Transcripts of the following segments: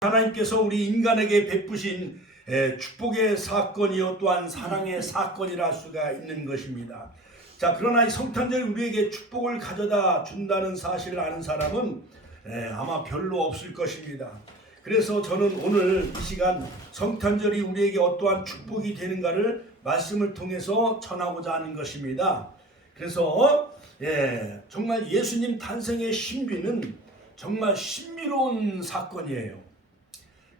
하나님께서 우리 인간에게 베푸신 축복의 사건이요 또한 사랑의 사건이라 할 수가 있는 것입니다. 자, 그러나 이 성탄절이 우리에게 축복을 가져다 준다는 사실을 아는 사람은 아마 별로 없을 것입니다. 그래서 저는 오늘 이 시간 성탄절이 우리에게 어떠한 축복이 되는가를 말씀을 통해서 전하고자 하는 것입니다. 그래서 정말 예수님 탄생의 신비는 정말 신비로운 사건이에요.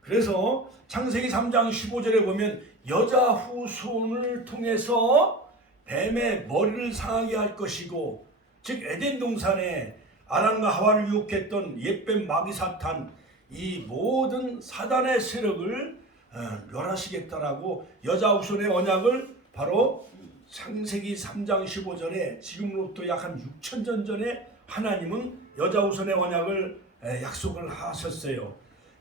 그래서 창세기 3장 15절에 보면 여자 후손을 통해서 뱀의 머리를 상하게 할 것이고, 즉 에덴 동산에 아담과 하와를 유혹했던 옛뱀 마귀 사탄, 이 모든 사단의 세력을 멸하시겠다라고 여자 후손의 언약을 바로 창세기 3장 15절에 지금으로부터 약 한 6,000년 전에 하나님은 여자 후손의 언약을 약속을 하셨어요.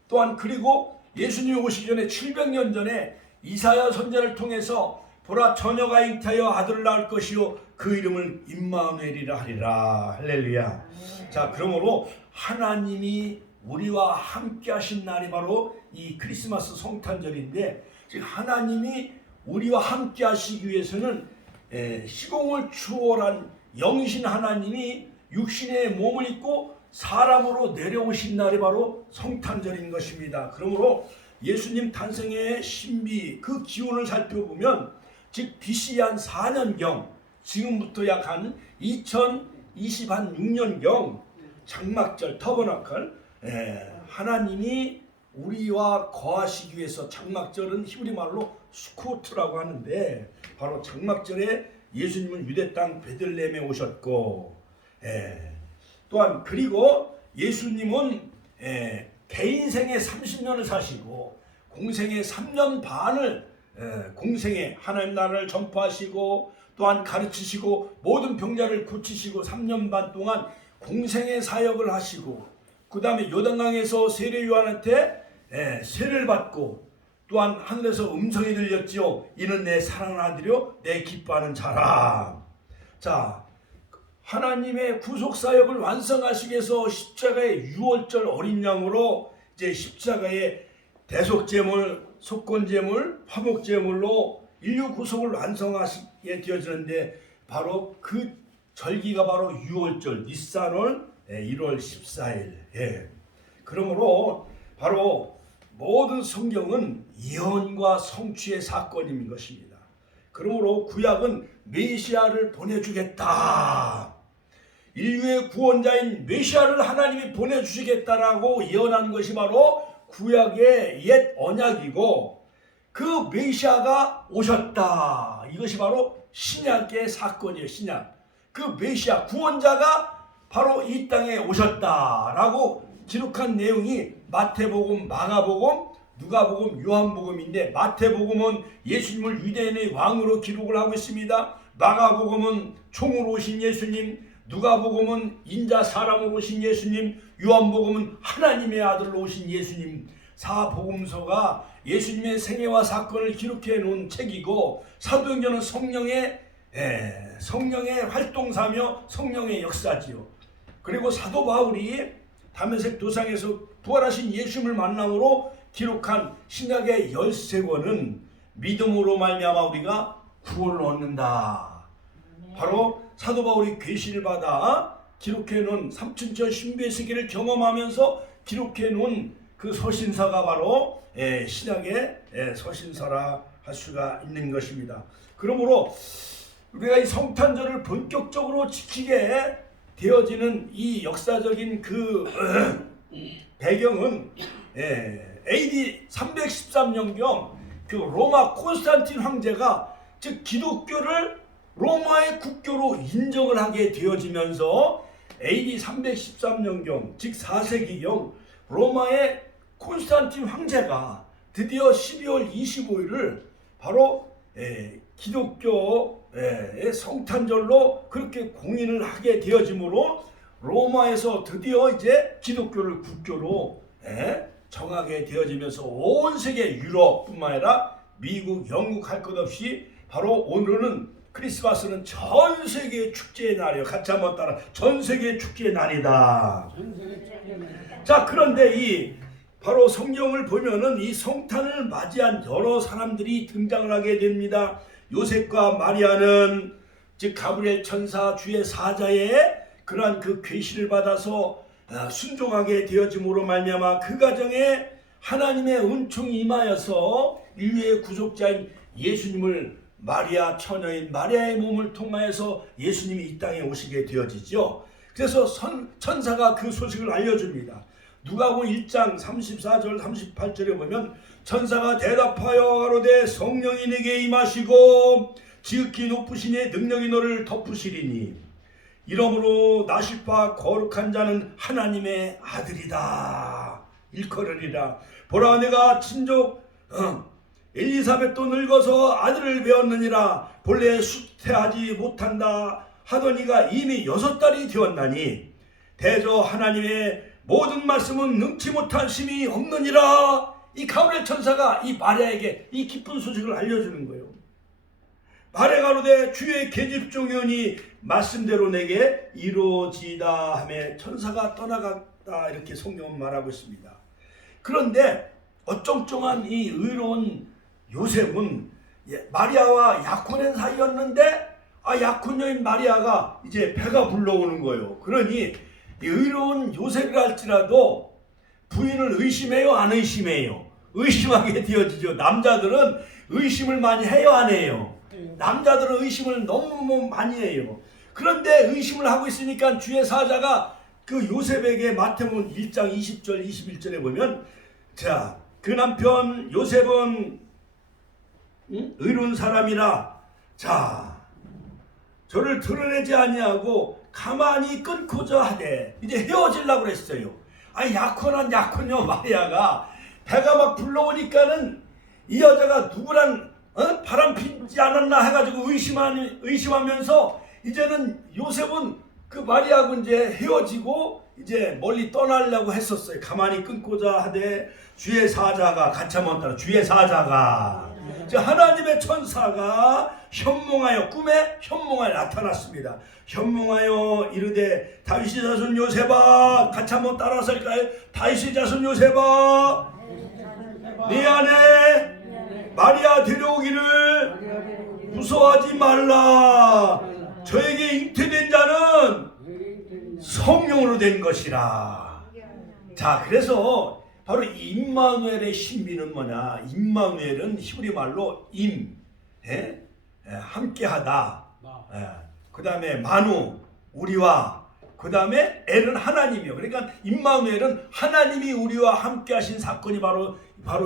또한 그리고 예수님이 오시기 전에 700년 전에 이사야 선지자를 통해서 보라 처녀가 잉태하여 아들을 낳을 것이요 그 이름을 임마누엘이라 하리라. 할렐루야. 자, 그러므로 하나님이 우리와 함께 하신 날이 바로 이 크리스마스 성탄절인데, 즉 하나님이 우리와 함께 하시기 위해서는 시공을 추월한 영신 하나님이 육신의 몸을 입고 사람으로 내려오신 날이 바로 성탄절인 것입니다. 그러므로 예수님 탄생의 신비, 그 기원을 살펴보면 즉 BC 한 4년경, 지금부터 약 한 2026년경 장막절 터버나클, 하나님이 우리와 거하시기 위해서, 장막절은 히브리 말로 수코트라고 하는데 바로 장막절에 예수님은 유대 땅 베들레헴에 오셨고, 또한 그리고 예수님은 개인생에 30년을 사시고 공생에 3년 반을 공생에 하나님 나라를 전파하시고 또한 가르치시고 모든 병자를 고치시고 3년 반 동안 공생의 사역을 하시고, 그 다음에 요단강에서 세례 요한한테 세례를 받고, 또한 하늘에서 음성이 들렸지요. 이는 내 사랑하는 아들이요 내 기뻐하는 자라. 자, 하나님의 구속사역을 완성하시기 위해서 십자가의 유월절 어린 양으로 이제 십자가의 대속제물, 속건제물, 화목제물로 인류 구속을 완성하시게 되어지는데, 바로 그 절기가 바로 유월절 니산월 1월 14일. 그러므로 바로 모든 성경은 예언과 성취의 사건인 것입니다. 그러므로 구약은 메시아를 보내주겠다, 인류의 구원자인 메시아를 하나님이 보내주시겠다라고 예언한 것이 바로 구약의 옛 언약이고, 그 메시아가 오셨다, 이것이 바로 신약의 사건이에요. 신약, 그 메시아 구원자가 바로 이 땅에 오셨다라고 기록한 내용이 마태복음, 마가복음, 누가복음, 요한복음인데, 마태복음은 예수님을 유대인의 왕으로 기록을 하고 있습니다. 마가복음은 총으로 오신 예수님, 누가복음은 인자 사람으로 오신 예수님, 요한복음은 하나님의 아들로 오신 예수님, 사복음서가 예수님의 생애와 사건을 기록해 놓은 책이고, 사도행전은 성령의 활동사며 성령의 역사지요. 그리고 사도 바울이 다메섹 도상에서 부활하신 예수님을 만남으로 기록한 신약의 13권은 믿음으로 말미암아 우리가 구원을 얻는다. 바로 사도 바울이 계시를 받아 기록해 놓은 삼천천 신비의 세계를 경험하면서 기록해 놓은 그 서신서가 바로 신약의 서신서라 할 수가 있는 것입니다. 그러므로 우리가 이 성탄절을 본격적으로 지키게 되어지는 이 역사적인 그 배경은 AD 313년경 그 로마 콘스탄틴 황제가, 즉 기독교를 로마의 국교로 인정을 하게 되어지면서 AD 313년경, 즉 4세기경 로마의 콘스탄틴 황제가 드디어 12월 25일을 바로 기독교의 성탄절로 그렇게 공인을 하게 되어지므로 로마에서 드디어 이제 기독교를 국교로 정하게 되어지면서 온 세계 유럽뿐만 아니라 미국, 영국 할 것 없이 바로 오늘은 크리스마스는 전 세계 축제의 날이에요. 같이 한번 따라, 전 세계 축제의 날이다. 자, 그런데 이 바로 성경을 보면은 이 성탄을 맞이한 여러 사람들이 등장을 하게 됩니다. 요셉과 마리아는 즉 가브리엘 천사 주의 사자의 그러한 그 계시를 받아서 순종하게 되어짐으로 말미암아 그 가정에 하나님의 은총이 임하여서 인류의 구속자인 예수님을 마리아 처녀인 마리아의 몸을 통하여서 예수님이 이 땅에 오시게 되어지죠. 그래서 천사가 그 소식을 알려줍니다. 누가복음 1장 34절 38절에 보면 천사가 대답하여 가로되 성령이 내게 임하시고 지극히 높으신 이의 능력이 너를 덮으시리니 이러므로 나실 바 거룩한 자는 하나님의 아들이다 일컬으리라. 보라 내가 친족 엘리사벳도 늙어서 아들을 배웠느니라. 본래 수태하지 못한다 하더니가 이미 6달이 되었나니 대저 하나님의 모든 말씀은 능치 못한 심이 없느니라. 이 가브리엘 천사가 이 마리아에게 이 기쁜 소식을 알려주는 거예요. 마리아가 가로되 주의 계집종이오니 말씀대로 내게 이루어지다 하며 천사가 떠나갔다 이렇게 성경은 말하고 있습니다. 그런데 어쩡쩡한 이 의로운 요셉은 마리아와 약혼한 사이였는데 약혼녀인 마리아가 이제 배가 불러오는 거예요. 그러니 의로운 요셉이라 할지라도 부인을 의심해요 안 의심해요? 의심하게 되어지죠. 남자들은 의심을 많이 해요 안 해요? 남자들은 의심을 너무 많이 해요. 그런데 의심을 하고 있으니까 주의 사자가 그 요셉에게 마태복음 1장 20절 21절에 보면 자, 그 남편 요셉은 의로운 사람이라 자 저를 드러내지 아니하고 가만히 끊고자 하되 이제 헤어지려고 그랬어요. 약혼한 약혼녀 마리아가 배가 막 불러오니까는 이 여자가 누구랑 바람 피지 않았나 해가지고 의심하면서 이제는 요셉은 그 마리아하고 이제 헤어지고 이제 멀리 떠나려고 했었어요. 가만히 끊고자 하되 주의 사자가 같이 한번 따라 주의 사자가 하나님의 천사가 현몽하여 꿈에 현몽하여 나타났습니다. 현몽하여 이르되 다윗의 자손 요셉아 같이 한번 따라서 할까요? 다윗의 자손 요셉아 네 안에 마리아 데려오기를 무서워하지 말라. 저에게 잉태된 자는 성령으로 된 것이라. 자, 그래서 바로 임마누엘의 신비는 뭐냐? 임마누엘은 히브리 말로 함께하다. 그 다음에 마누 우리와 그 다음에 엘은 하나님이요. 그러니까 임마누엘은 하나님이 우리와 함께하신 사건이 바로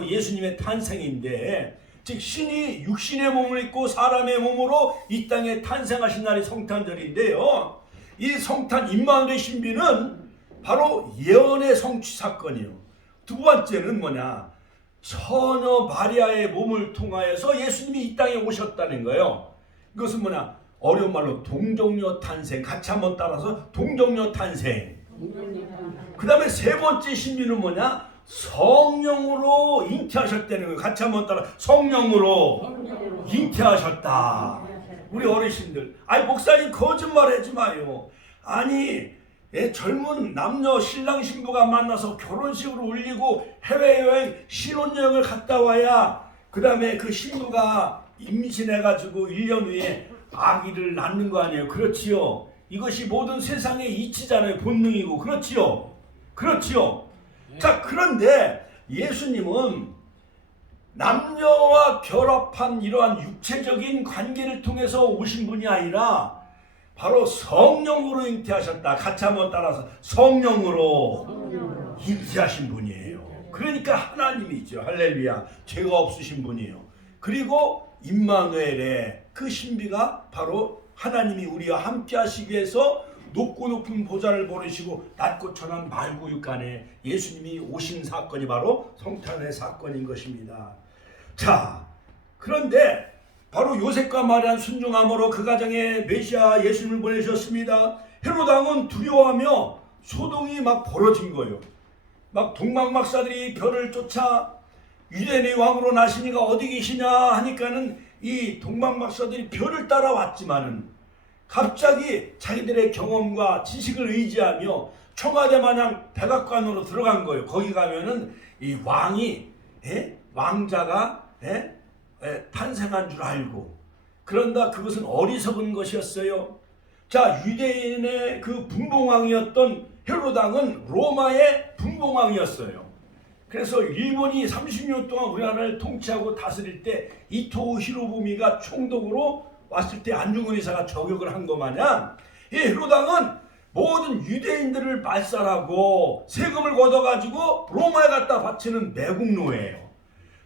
예수님의 탄생인데, 즉 신이 육신의 몸을 입고 사람의 몸으로 이 땅에 탄생하신 날이 성탄절인데요. 이 성탄 임마누엘의 신비는 바로 예언의 성취 사건이요. 두 번째는 뭐냐? 처녀 마리아의 몸을 통하여서 예수님이 이 땅에 오셨다는 거예요. 이것은 뭐냐? 어려운 말로 동정녀 탄생. 같이 한번 따라서 동정녀 탄생. 그 다음에 세 번째 신비는 뭐냐? 성령으로 잉태하셨다는 거예요. 같이 한번 따라 성령으로 잉태하셨다. 우리 어르신들, 목사님 거짓말하지 마요. 젊은 남녀 신랑 신부가 만나서 결혼식으로 올리고 해외여행 신혼여행을 갔다 와야 그 다음에 그 신부가 임신해가지고 1년 후에 아기를 낳는 거 아니에요. 그렇지요. 이것이 모든 세상의 이치잖아요. 본능이고. 그렇지요. 자, 그런데 예수님은 남녀와 결합한 이러한 육체적인 관계를 통해서 오신 분이 아니라 바로 성령으로 잉태하셨다. 같이 한번 따라서 성령으로 잉태하신 분이에요. 그러니까 하나님이죠. 할렐루야. 죄가 없으신 분이에요. 그리고 임마누엘의 그 신비가 바로 하나님이 우리와 함께 하시기 위해서 높고 높은 보좌를 보내시고 낮고 천한 말구육간에 예수님이 오신 사건이 바로 성탄의 사건인 것입니다. 자, 그런데 바로 요셉과 마리아 순종함으로 그 가정에 메시아 예수님을 보내셨습니다. 헤롯 왕은 두려워하며 소동이 막 벌어진 거예요. 막 동방박사들이 별을 쫓아 유대인의 왕으로 나시니가 어디 계시냐 하니까는 이 동방박사들이 별을 따라왔지만은 갑자기 자기들의 경험과 지식을 의지하며 청와대 마냥 백악관으로 들어간 거예요. 거기 가면은 이 왕이 왕자가 탄생한 줄 알고, 그런다 그것은 어리석은 것이었어요. 자, 유대인의 그 분봉왕이었던 헤로당은 로마의 분봉왕이었어요. 그래서 일본이 30년 동안 우리나라를 통치하고 다스릴 때 이토 히로부미가 총독으로 왔을 때 안중근 의사가 저격을 한 것 마냥 이 헤로당은 모든 유대인들을 말살하고 세금을 걷어가지고 로마에 갖다 바치는 매국노예요.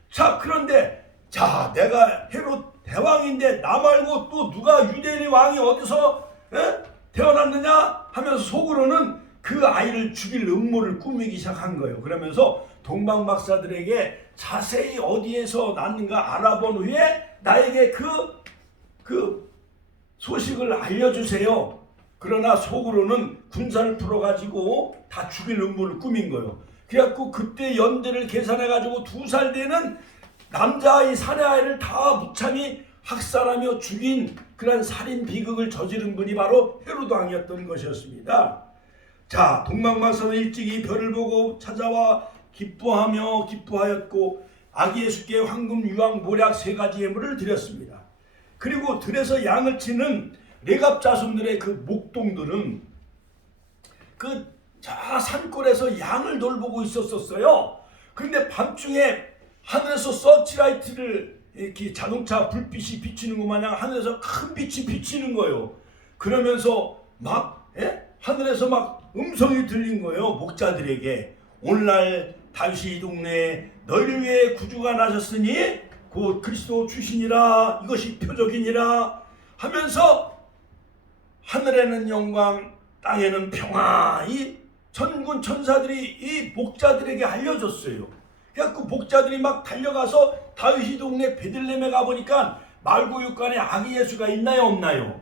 자, 그런데 자, 내가 헤롯 대왕인데 나 말고 또 누가 유대인의 왕이 어디서 태어났느냐 하면서 속으로는 그 아이를 죽일 음모를 꾸미기 시작한 거예요. 그러면서 동방박사들에게 자세히 어디에서 났는가 알아본 후에 나에게 그 소식을 알려주세요. 그러나 속으로는 군사를 풀어가지고 다 죽일 음모를 꾸민 거예요. 그래갖고 그때 연대를 계산해가지고 2살 되는 남자아이 사내아이를 다 무참히 학살하며 죽인 그런 살인 비극을 저지른 분이 바로 헤로드 왕이었던 것이었습니다. 자, 동방박사는 일찍이 별을 보고 찾아와 기뻐하였고 아기 예수께 황금, 유황, 모략 3가지 예물을 드렸습니다. 그리고 들에서 양을 치는 레갑 자손들의 그 목동들은 그 저 산골에서 양을 돌보고 있었어요. 그런데 밤중에 하늘에서 서치라이트를 이렇게 자동차 불빛이 비치는 것 마냥 하늘에서 큰 빛이 비치는 거예요. 그러면서 막 하늘에서 막 음성이 들린 거예요. 목자들에게. 오늘날 다윗이 이 동네에 너희를 위해 구주가 나셨으니 곧 그리스도 주시니라, 이것이 표적이니라 하면서 하늘에는 영광, 땅에는 평화, 이 천군 천사들이 이 목자들에게 알려줬어요. 그래서 목자들이 막 달려가서 다윗이 동네 베들레헴에 가보니까 말구육간에 아기 예수가 있나요 없나요?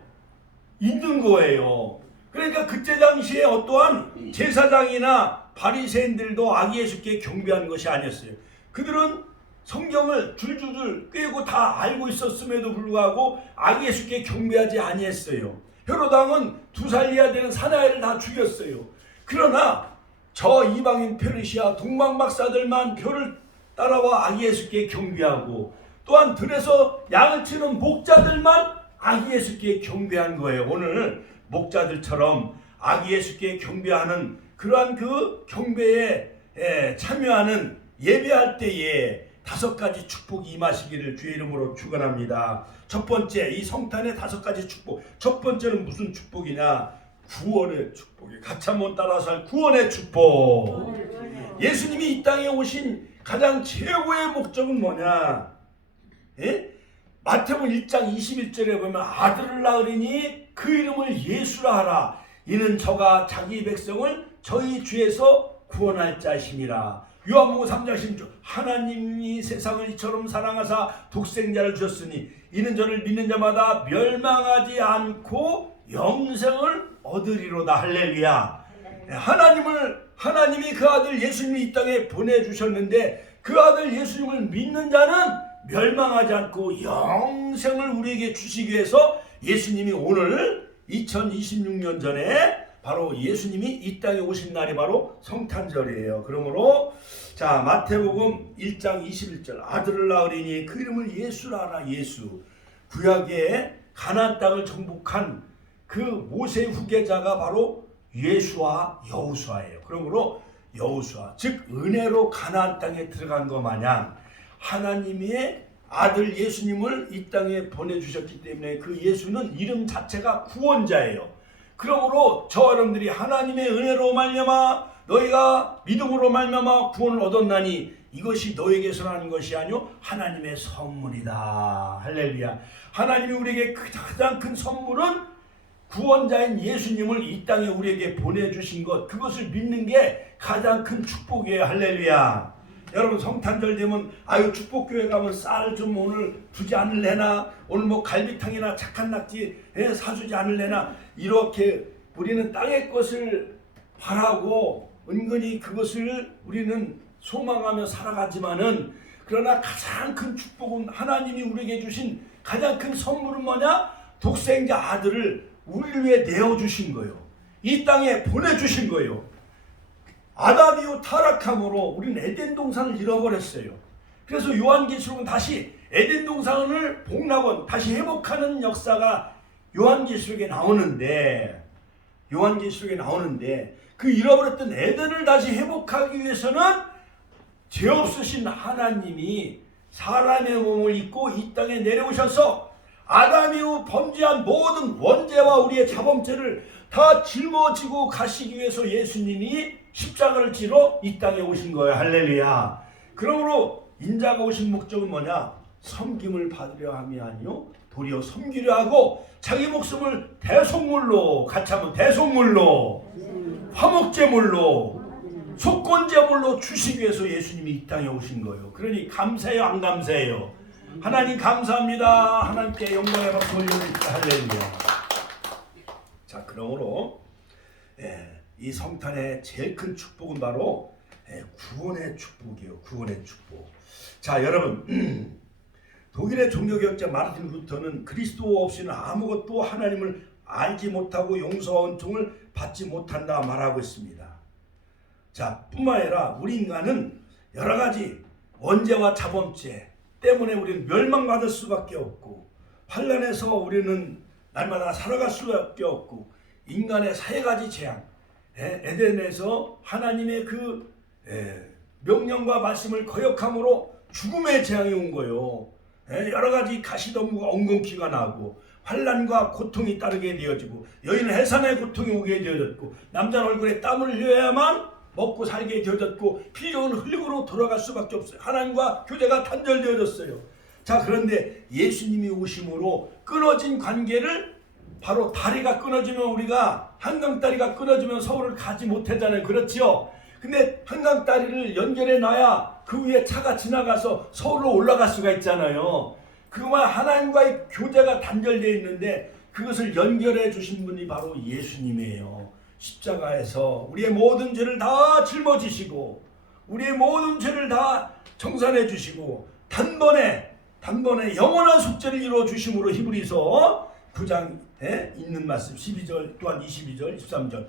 있는 거예요. 그러니까 그때 당시에 어떠한 제사장이나 바리새인들도 아기 예수께 경배한 것이 아니었어요. 그들은 성경을 줄줄줄 꿰고 다 알고 있었음에도 불구하고 아기 예수께 경배하지 아니했어요. 헤로당은 2살 이하 되는 사내아이를 다 죽였어요. 그러나 저 이방인 페르시아 동방박사들만 별을 따라와 아기 예수께 경배하고, 또한 들에서 양을 치는 목자들만 아기 예수께 경배한 거예요. 오늘 목자들처럼 아기 예수께 경배하는 그러한 그 경배에 참여하는 예배할 때에 5가지 축복이 임하시기를 주의 이름으로 축원합니다. 첫 번째, 이 성탄의 5가지 축복. 첫 번째는 무슨 축복이냐? 구원의 축복이. 같이 한번 따라서 할 구원의 축복. 예수님이 이 땅에 오신 가장 최고의 목적은 뭐냐? 마태복음 1장 21절에 보면 아들을 낳으리니 그 이름을 예수라 하라. 이는 저가 자기 백성을 저희 죄에서 구원할 자심이라. 요한복음 3장 16절 하나님이 세상을 이처럼 사랑하사 독생자를 주셨으니 이는 저를 믿는 자마다 멸망하지 않고 영생을 얻으리로다. 할렐루야. 하나님이 그 아들 예수님을 이 땅에 보내주셨는데 그 아들 예수님을 믿는 자는 멸망하지 않고 영생을 우리에게 주시기 위해서 예수님이 오늘 2026년 전에 바로 예수님이 이 땅에 오신 날이 바로 성탄절이에요. 그러므로 자, 마태복음 1장 21절 아들을 낳으리니 그 이름을 예수라 하라. 예수. 구약의 가나안 땅을 정복한 그 모세의 후계자가 바로 예수와 여호수아예요. 그러므로 여호수아, 즉 은혜로 가나안 땅에 들어간 것 마냥 하나님의 아들 예수님을 이 땅에 보내주셨기 때문에 그 예수는 이름 자체가 구원자예요. 그러므로 저와 여러분들이 하나님의 은혜로 말미암아 너희가 믿음으로 말미암아 구원을 얻었나니 이것이 너에게서 나는 것이 아니요 하나님의 선물이다. 할렐루야. 하나님이 우리에게 가장 큰 선물은 구원자인 예수님을 이 땅에 우리에게 보내주신 것, 그것을 믿는 게 가장 큰 축복이에요. 할렐루야. 여러분 성탄절 되면 아유 축복교회 가면 쌀 좀 오늘 주지 않을래나, 오늘 뭐 갈비탕이나 착한 낙지 사주지 않을래나, 이렇게 우리는 땅의 것을 바라고 은근히 그것을 우리는 소망하며 살아가지만은, 그러나 가장 큰 축복은 하나님이 우리에게 주신 가장 큰 선물은 뭐냐? 독생자 아들을 우리를 위해 내어주신 거예요. 이 땅에 보내주신 거예요. 아담 이후 타락함으로 우리는 에덴 동산을 잃어버렸어요. 그래서 요한계시록은 다시 에덴 동산을 복락원 다시 회복하는 역사가 요한계시록에 나오는데 그 잃어버렸던 에덴을 다시 회복하기 위해서는 죄 없으신 하나님이 사람의 몸을 입고 이 땅에 내려오셔서 아담 이후 범죄한 모든 원죄와 우리의 자범죄를 다 짊어지고 가시기 위해서 예수님이 십자가를 지러 이 땅에 오신 거예요. 할렐루야. 그러므로 인자가 오신 목적은 뭐냐? 섬김을 받으려 함이 아니요 도리어 섬기려 하고 자기 목숨을 대속물로, 같이 하면 대속물로, 화목제물로, 속건제물로 주시기 위해서 예수님이 이 땅에 오신 거예요. 그러니 감사해요, 안 감사해요? 하나님 감사합니다. 하나님께 영광의 박수 올려드립니다. 할렐루야. 자, 그러므로 이 성탄의 제일 큰 축복은 바로 구원의 축복이에요. 구원의 축복. 자, 여러분, 독일의 종교개혁자 마르틴 루터는 그리스도 없이는 아무것도 하나님을 알지 못하고 용서와 은총을 받지 못한다 말하고 있습니다. 자, 뿐만 아니라 우리 인간은 여러 가지 원죄와 자범죄 때문에 우리는 멸망받을 수밖에 없고 환난에서 우리는 날마다 살아갈 수밖에 없고 인간의 세 가지 재앙, 에덴에서 하나님의 그 명령과 말씀을 거역함으로 죽음의 재앙이 온 거예요. 여러 가지 가시덤불과 엉겅퀴가 나고 환난과 고통이 따르게 되어지고 여인은 해산의 고통이 오게 되어졌고 남자는 얼굴에 땀을 흘려야만 먹고 살게 되어졌고 필경은 흘리고로 돌아갈 수밖에 없어요. 하나님과 교제가 단절되어졌어요. 자, 그런데 예수님이 오심으로 끊어진 관계를 바로 다리가 끊어지면 우리가 한강다리가 끊어지면 서울을 가지 못하잖아요. 그렇지요? 근데 한강다리를 연결해 놔야 그 위에 차가 지나가서 서울로 올라갈 수가 있잖아요. 그만 하나님과의 교제가 단절되어 있는데 그것을 연결해 주신 분이 바로 예수님이에요. 십자가에서 우리의 모든 죄를 다 짊어지시고 우리의 모든 죄를 다 청산해 주시고 단번에 영원한 속죄를 이루어 주심으로 히브리서 9장에 있는 말씀 12절 또한 22절 23절.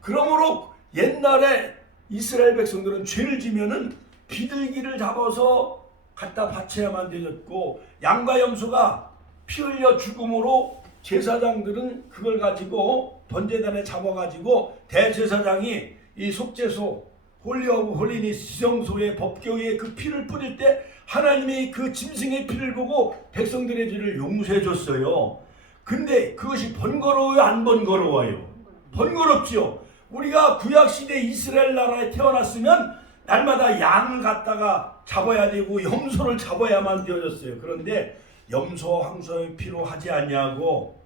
그러므로 옛날에 이스라엘 백성들은 죄를 지면은 비둘기를 잡아서 갖다 바쳐야만 되었고 양과 염소가 피 흘려 죽음으로 제사장들은 그걸 가지고 번제단에 잡아가지고 대제사장이 이 속죄소 홀리 오브 홀리니 지성소의 법궤에 그 피를 뿌릴 때 하나님이 그 짐승의 피를 보고 백성들의 죄를 용서해 줬어요. 근데 그것이 번거로워요, 안 번거로워요? 번거롭죠. 우리가 구약시대 이스라엘 나라에 태어났으면 날마다 양을 갖다가 잡아야 되고 염소를 잡아야만 되어졌어요. 그런데 염소와 황소의 피로 하지 않냐고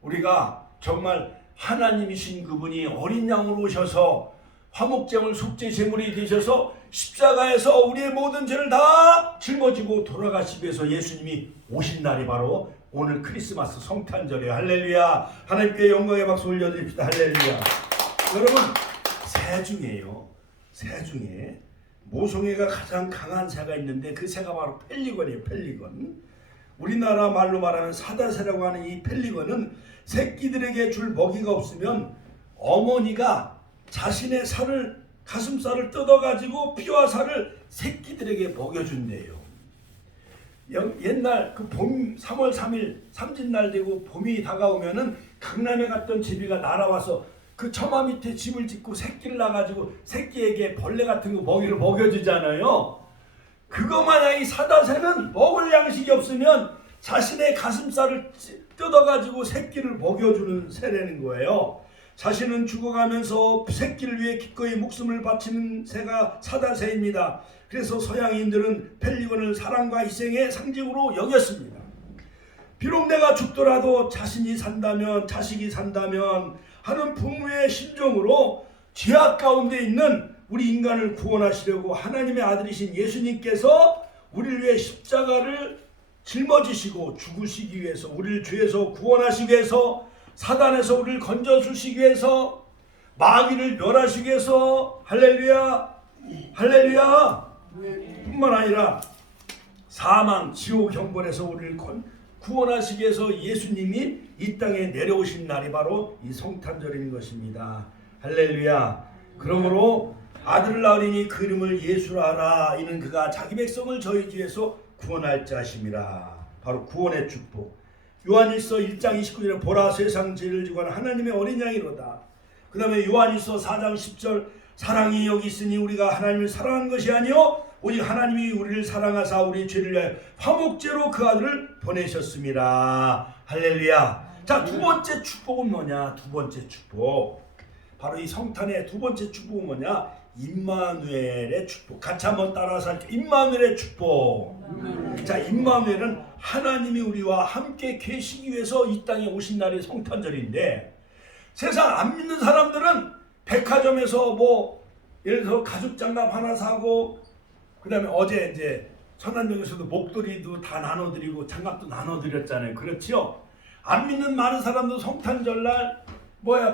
우리가 정말 하나님이신 그분이 어린 양으로 오셔서 화목제물 속죄제물이 되셔서 십자가에서 우리의 모든 죄를 다 짊어지고 돌아가시기 위해서 예수님이 오신 날이 바로 오늘 크리스마스 성탄절이에요. 할렐루야. 하나님께 영광의 박수 올려드립시다. 할렐루야. 여러분, 새 중에 모성애가 가장 강한 새가 있는데 그 새가 바로 펠리건이에요. 펠리건. 우리나라 말로 말하는 사다새라고 하는 이 펠리건은 새끼들에게 줄 먹이가 없으면 어머니가 자신의 가슴살을 뜯어가지고 피와 살을 새끼들에게 먹여준대요. 옛날 그 봄 3월 3일 삼진날 되고 봄이 다가오면은 강남에 갔던 제비가 날아와서 그 처마 밑에 집을 짓고 새끼를 낳아가지고 새끼에게 벌레 같은 거 먹이를 먹여주잖아요. 그거 마냥 이 사다새는 먹을 양식이 없으면 자신의 가슴살을 뜯어가지고 새끼를 먹여주는 새라는 거예요. 자신은 죽어가면서 새끼를 위해 기꺼이 목숨을 바치는 새가 사다새입니다. 그래서 서양인들은 펠리건을 사랑과 희생의 상징으로 여겼습니다. 비록 내가 죽더라도 자식이 산다면 하는 부모의 심정으로 죄악 가운데 있는 우리 인간을 구원하시려고 하나님의 아들이신 예수님께서 우리를 위해 십자가를 짊어지시고 죽으시기 위해서 우리를 죄에서 구원하시기 위해서 사단에서 우리를 건져주시기 위해서 마귀를 멸하시기 위해서 할렐루야 할렐루야 뿐만 아니라 사망 지옥 형벌에서 우리를 구원하시기 위해서 예수님이 이 땅에 내려오신 날이 바로 이 성탄절인 것입니다. 할렐루야. 그러므로 아들을 낳으리니 그 이름을 예수라 하라. 이는 그가 자기 백성을 저희 집에서 구원할 자심이라. 바로 구원의 축복. 요한일서 1장 29절에 보라 세상 죄를 지고 하나님의 어린 양이로다. 그 다음에 요한일서 4장 10절 사랑이 여기 있으니 우리가 하나님을 사랑한 것이 아니요 오직 하나님이 우리를 사랑하사 우리 죄를 위하여 화목제로 그 아들을 보내셨습니다. 할렐루야. 자, 두 번째 축복은 뭐냐? 두 번째 축복. 바로 이 성탄의 두 번째 축복은 뭐냐? 임마누엘의 축복. 같이 한번 따라서 할게요. 임마누엘의 축복. 자, 임마누엘은 하나님이 우리와 함께 계시기 위해서 이 땅에 오신 날이 성탄절인데, 세상 안 믿는 사람들은 백화점에서 뭐 예를 들어 가죽 장갑 하나 사고, 그 다음에 어제 이제 천안역에서도 목도리도 다 나눠드리고 장갑도 나눠드렸잖아요. 그렇지요? 안 믿는 많은 사람도 성탄절날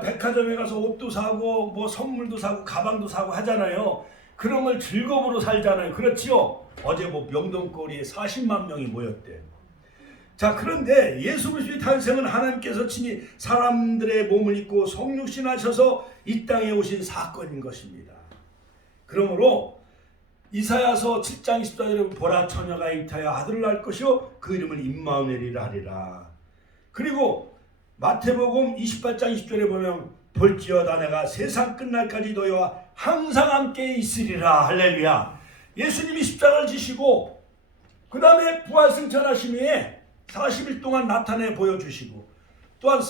백화점에 가서 옷도 사고 뭐 선물도 사고 가방도 사고 하잖아요. 그런 걸 즐거움으로 살잖아요. 그렇지요? 어제 뭐 명동거리에 40만 명이 모였대. 자, 그런데 예수 그리스도의 탄생은 하나님께서 친히 사람들의 몸을 입고 성육신하셔서 이 땅에 오신 사건인 것입니다. 그러므로 이사야서 7장 24절에 보라 처녀가 잉타하여 아들을 낳을 것이요 그 이름을 임마누엘이라 하리라. 그리고 마태복음 28장 20절에 보면 볼지어다 내가 세상 끝날까지 너희와 항상 함께 있으리라. 할렐루야. 예수님이 십자가를 지시고 그 다음에 부활승천하신 후에 40일 동안 나타내 보여주시고 또한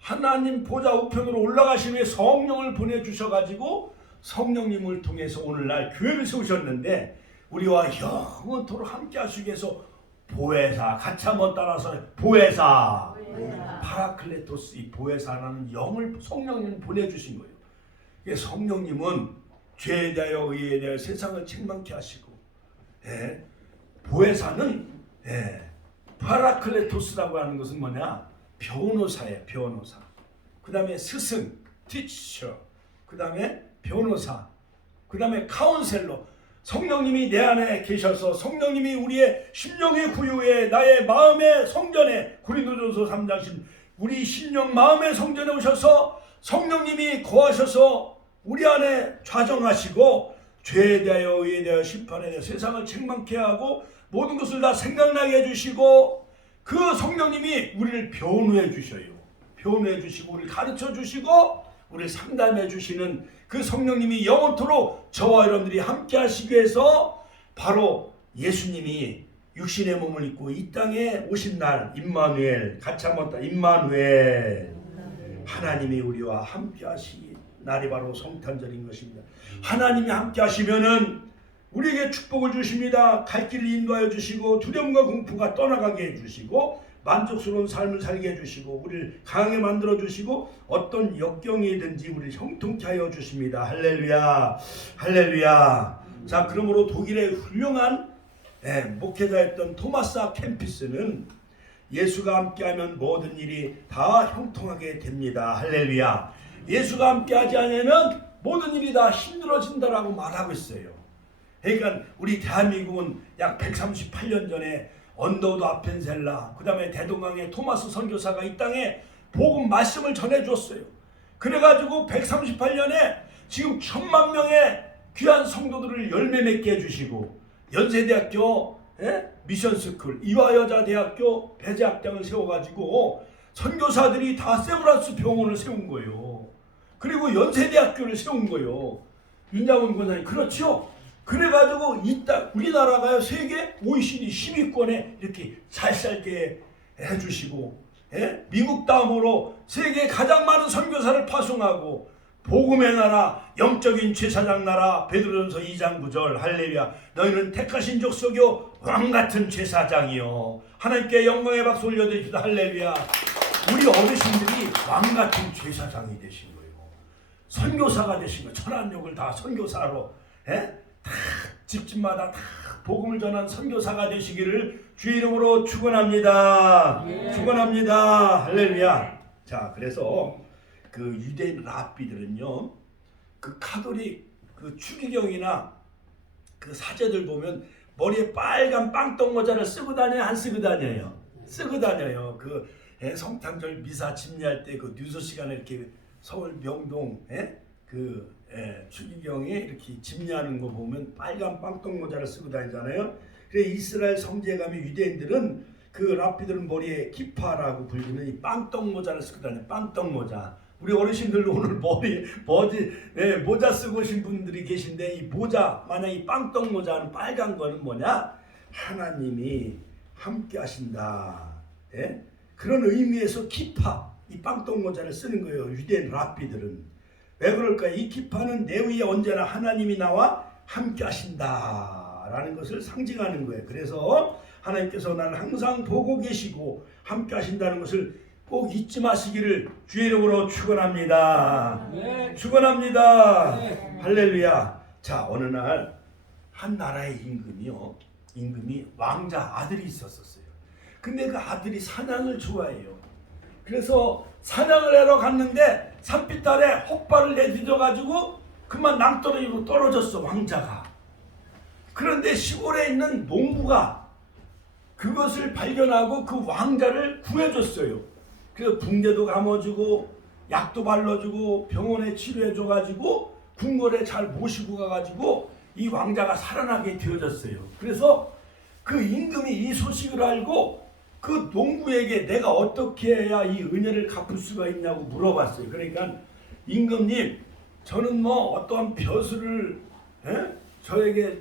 하나님 보좌 우편으로 올라가신 후에 성령을 보내주셔가지고 성령님을 통해서 오늘날 교회를 세우셨는데 우리와 영원토록 함께 하시기 위해서 보혜사, 같이 한번 따라서 보혜사, 파라클레토스, 이 보혜사라는 영을 성령님을 보내주신 거예요. 성령님은 죄에 대하여 의에 대하여 세상을 책망케 하시고, 보혜사는 파라클레토스라고 하는 것은 뭐냐? 변호사예요. 변호사. 그 다음에 스승, 티처. 그 다음에 변호사. 그 다음에 카운셀러. 성령님이 내 안에 계셔서 성령님이 우리의 심령의 구유에 나의 마음의 성전에 고린도전서 3장 10 우리 심령 마음의 성전에 오셔서 성령님이 거하셔서 우리 안에 좌정하시고 죄에 대하여 의에 대하여 심판에 대하여 세상을 책망케 하고 모든 것을 다 생각나게 해주시고 그 성령님이 우리를 변호해 주셔요. 변호해 주시고 우리를 가르쳐 주시고 우리를 상담해 주시는 그 성령님이 영원토록 저와 여러분들이 함께 하시기 위해서 바로 예수님이 육신의 몸을 입고 이 땅에 오신 날 임마누엘, 같이 한번 더 임마누엘, 하나님이 우리와 함께 하시기 날이 바로 성탄절인 것입니다. 하나님이 함께 하시면은 우리에게 축복을 주십니다. 갈 길을 인도하여 주시고 두려움과 공포가 떠나가게 해주시고 만족스러운 삶을 살게 해주시고 우리를 강하게 만들어 주시고 어떤 역경이든지 우리를 형통케 하여 주십니다. 할렐루야, 할렐루야. 자, 그러므로 독일의 훌륭한 목회자였던 토마스 아 캠피스는 예수가 함께하면 모든 일이 다 형통하게 됩니다. 할렐루야. 예수가 함께하지 않으면 모든 일이 다 힘들어진다라고 말하고 있어요. 그러니까 우리 대한민국은 약 138년 전에 언더우드 아펜셀라, 그 다음에 대동강의 토마스 선교사가 이 땅에 복음 말씀을 전해줬어요. 그래가지고 138년에 지금 1000만 명의 귀한 성도들을 열매 맺게 해주시고 연세대학교 미션스쿨, 이화여자대학교 배재학당을 세워가지고 선교사들이 다 세브란스 병원을 세운 거예요. 그리고 연세대학교를 세운 거예요. 윤장훈 권사님, 그렇죠? 그래가지고 우리나라가 세계 OECD 10위권에 이렇게 잘 살게 해주시고, 미국 다음으로 세계 가장 많은 선교사를 파송하고 복음의 나라, 영적인 제사장 나라, 베드로전서 2장 9절, 할렐루야. 너희는 택하신 족속이요 왕같은 제사장이요. 하나님께 영광의 박수 올려드립시다. 할렐루야. 우리 어르신들이 왕같은 제사장이 되신 거예요. 선교사가 되신 거예요. 천안역을 다 선교사로 다 집집마다 다 복음을 전한 선교사가 되시기를 주의 이름으로 축원합니다. 축원합니다. 할렐루야. 자, 그래서 그 유대인 랍비들은요, 그 카톨릭 그 추기경이나 그 사제들 보면 머리에 빨간 빵떡 모자를 쓰고 다녀요, 안 쓰고 다녀요? 쓰고 다녀요. 그 성탄절 미사 집례할 때 그 뉴스 시간에 이렇게 서울 명동 그 추기경에 이렇게 집례하는 거 보면 빨간 빵떡 모자를 쓰고 다니잖아요. 그래서 이스라엘 성제감이 유대인들은 그 랍비들은 머리에 키파라고 불리는 이 빵떡 모자를 쓰고 다녀요. 빵떡 모자. 우리 어르신들도 오늘 모자 쓰고 오신 분들이 계신데 이 모자, 만약 이 빵떡 모자는 빨간 거는 뭐냐? 하나님이 함께 하신다. 그런 의미에서 키파, 이 빵떡 모자를 쓰는 거예요. 유대인 랍비들은. 왜 그럴까요? 이 키파는 내 위에 언제나 하나님이 나와 함께 하신다라는 것을 상징하는 거예요. 그래서 하나님께서 나를 항상 보고 계시고 함께 하신다는 것을 꼭 잊지 마시기를 주의 이름으로 축원합니다. 네. 축원합니다. 네. 할렐루야. 자, 어느 날 한 나라의 임금이 왕자 아들이 있었어요. 근데 그 아들이 사냥을 좋아해요. 그래서 사냥을 하러 갔는데 산빛 아래 헛발을 내딛어가지고 그만 낭떠러지로 떨어졌어, 왕자가. 그런데 시골에 있는 농부가 그것을 발견하고 그 왕자를 구해줬어요. 그래서 붕대도 감아주고 약도 발라주고 병원에 치료해줘가지고 궁궐에 잘 모시고 가가지고 이 왕자가 살아나게 되어졌어요. 그래서 그 임금이 이 소식을 알고 그 농부에게 내가 어떻게 해야 이 은혜를 갚을 수가 있냐고 물어봤어요. 그러니까 임금님, 저는 뭐 어떠한 벼슬을 저에게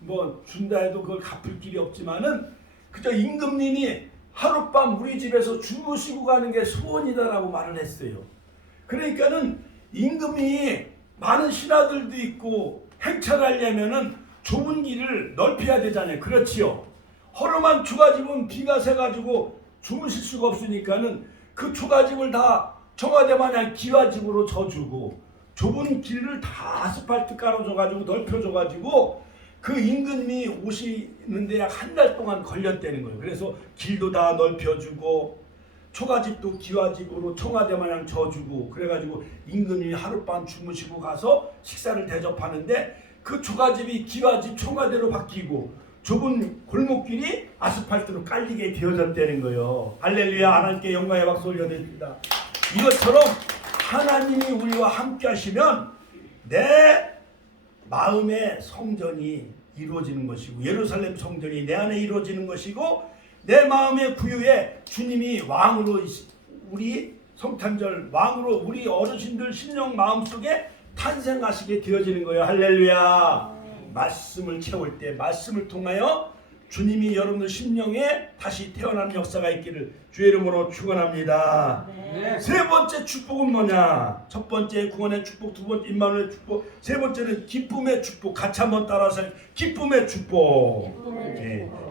뭐 준다 해도 그걸 갚을 길이 없지만은 그저 임금님이 하룻밤 우리 집에서 주무시고 가는 게 소원이다라고 말을 했어요. 그러니까는 임금이 많은 신하들도 있고 행차하려면은 좁은 길을 넓혀야 되잖아요. 그렇지요. 허름한 초가집은 비가 새가지고 주무실 수가 없으니까는 그 초가집을 다 청와대 마냥 기와집으로 져주고 좁은 길을 다 아스팔트 깔아줘가지고 넓혀줘가지고 그 임금이 오시는데 약 한 달 동안 걸렸다는 거예요. 그래서 길도 다 넓혀주고 초가집도 기와집으로 청와대 마냥 져주고 그래가지고 임금이 하룻밤 주무시고 가서 식사를 대접하는데 그 초가집이 기와집 청와대로 바뀌고 좁은 골목길이 아스팔트로 깔리게 되어졌다는 거예요. 할렐루야. 하나님께 영광의 박수 올려드립니다. 이것처럼 하나님이 우리와 함께 하시면 내 마음의 성전이 이루어지는 것이고 예루살렘 성전이 내 안에 이루어지는 것이고 내 마음의 구유에 주님이 왕으로 우리 성탄절 왕으로 우리 어르신들 심령 마음속에 탄생하시게 되어지는 거예요. 할렐루야. 말씀을 채울 때 말씀을 통하여 주님이 여러분들 심령에 다시 태어나는 역사가 있기를 주의 이름으로 축원합니다. 네. 세 번째 축복은 뭐냐? 첫 번째 구원의 축복, 두 번째 임마누엘 축복, 세 번째는 기쁨의 축복. 같이 한번 따라서 기쁨의 축복.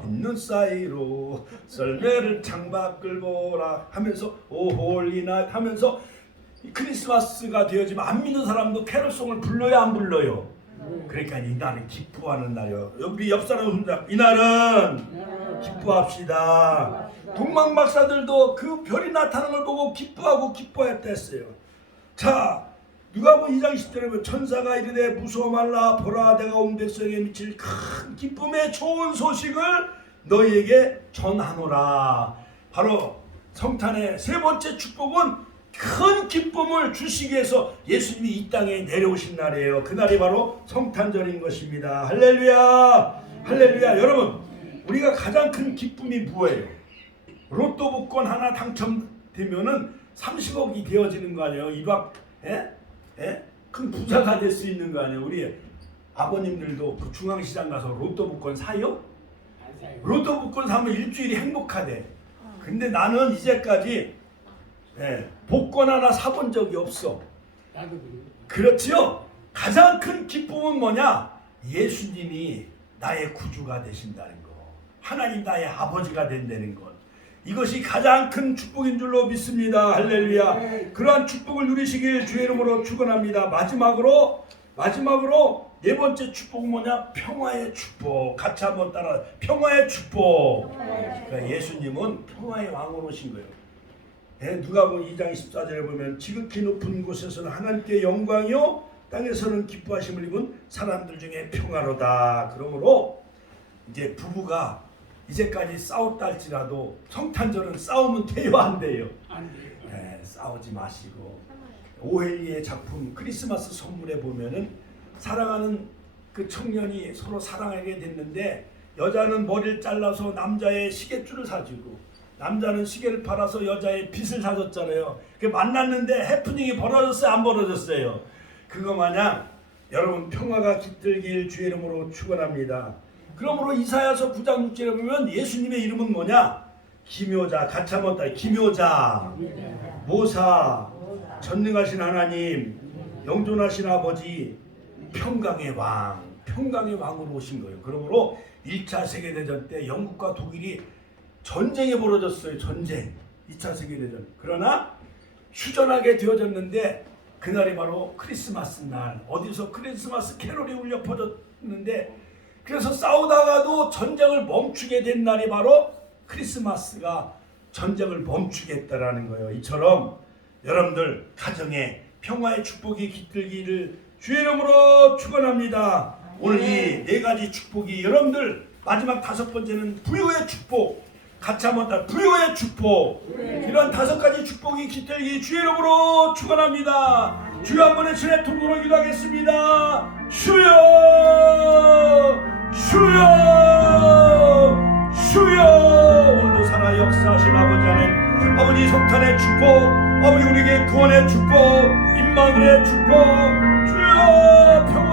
있는 사이로 썰매를 창밖을 보라 하면서 오 홀리나 하면서 크리스마스가 되어지면 안 믿는 사람도 캐롤송을 불러야 안 불러요? 그러니까 이날은 기뻐하는 날이요. 우리 옆 사람 혼자 이날은 기뻐합시다. 동방 박사들도 그 별이 나타나는 걸 보고 기뻐하고 기뻐했다 했어요. 자, 누가복음 2장 10절에 보면 천사가 이르되 무서워 말라 보라 내가 온 백성에게 미칠 큰 기쁨의 좋은 소식을 너희에게 전하노라. 바로 성탄의 세 번째 축복은 큰 기쁨을 주시기 위해서 예수님이 이 땅에 내려오신 날이에요. 그날이 바로 성탄절인 것입니다. 할렐루야. 할렐루야. 여러분, 우리가 가장 큰 기쁨이 뭐예요? 로또 복권 하나 당첨되면은 30억이 되어지는 거 아니에요? 1박 큰 부자가 될 수 있는 거 아니에요? 우리 아버님들도 그 중앙시장 가서 로또 복권 사요? 로또 복권 사면 일주일이 행복하대. 근데 나는 이제까지 복권 하나 사본 적이 없어. 나도 그렇지요? 가장 큰 기쁨은 뭐냐? 예수님이 나의 구주가 되신다는 거. 하나님 나의 아버지가 된다는 것. 이것이 가장 큰 축복인 줄로 믿습니다. 할렐루야. 그러한 축복을 누리시길 주의 이름으로 축원합니다. 마지막으로 네 번째 축복은 뭐냐? 평화의 축복. 같이 한번 따라. 평화의 축복. 그러니까 예수님은 평화의 왕으로 오신 거예요. 누가복음 2장 24절에 보면 지극히 높은 곳에서는 하나님께 영광이요 땅에서는 기뻐하심을 입은 사람들 중에 평화로다. 그러므로 이제 부부가 이제까지 싸웠다 할지라도 성탄절은 싸우면 돼요 안 돼요? 안 돼요. 싸우지 마시고 오헬리의 작품 크리스마스 선물에 보면은 사랑하는 그 청년이 서로 사랑하게 됐는데 여자는 머리를 잘라서 남자의 시계줄을 사주고 남자는 시계를 팔아서 여자의 빚을 사줬잖아요. 그 만났는데 해프닝이 벌어졌어요? 안 벌어졌어요? 그거 마냥 여러분 평화가 깃들길 주의 이름으로 축원합니다. 그러므로 이사야서 9장 6절에 보면 예수님의 이름은 뭐냐? 기묘자, 같이 한번 따라 기묘자, 모사, 전능하신 하나님, 영존하신 아버지, 평강의 왕, 평강의 왕으로 오신 거예요. 그러므로 1차 세계대전 때 영국과 독일이 전쟁이 벌어졌어요. 전쟁. 2차 세계대전. 그러나 휴전하게 되어졌는데 그날이 바로 크리스마스 날. 어디서 크리스마스 캐롤이 울려 퍼졌는데 그래서 싸우다가도 전쟁을 멈추게 된 날이 바로 크리스마스가 전쟁을 멈추게 했다라는 거예요. 이처럼 여러분들 가정에 평화의 축복이 깃들기를 주의 이름으로 축원합니다. 오늘 이 네 가지 축복이 여러분들 마지막 다섯 번째는 부요의 축복. 같이 한번 다 부요의 축복. 이런 다섯 가지 축복이 깃들기 주의 이름으로 축원합니다. 주여 한번 외치네 통으로 기도하겠습니다. 주여 주여 주여. 오늘도 살아 역사하신 아버지 하나님, 아버지 성탄의 축복, 아버지 우리에게 구원의 축복, 임마누엘의 축복, 주여 평화의